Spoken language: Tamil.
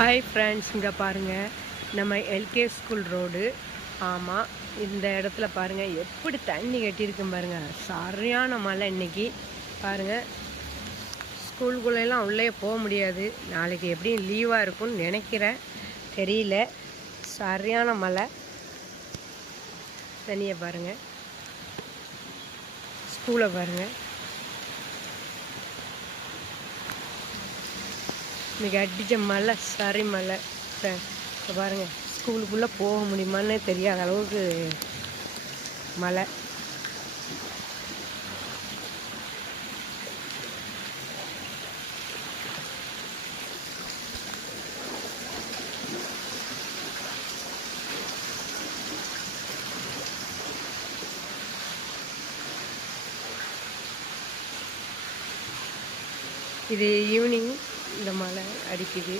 ஹாய் ஃப்ரெண்ட்ஸ், இங்கே பாருங்கள். நம்ம எல்கே ஸ்கூல் ரோடு. ஆமாம், இந்த இடத்துல பாருங்கள் எப்படி தண்ணி கட்டியிருக்கும் பாருங்கள். சரியான மழை இன்னைக்கு பாருங்கள். ஸ்கூலுக்குள்ளெல்லாம் உள்ளே போக முடியாது. நாளைக்கு எப்படியும் லீவாக இருக்கும்னு நினைக்கிறேன், தெரியல. சரியான மழை. தண்ணியை பாருங்கள், ஸ்கூலை பாருங்கள். இன்றைக்கி அடித்த மழை சரி மழை. இப்போ பாருங்கள், ஸ்கூலுக்குள்ளே போக முடியுமான்னு தெரியாத அளவுக்கு மழை. இது ஈவினிங் இந்த மழை அடிக்குது.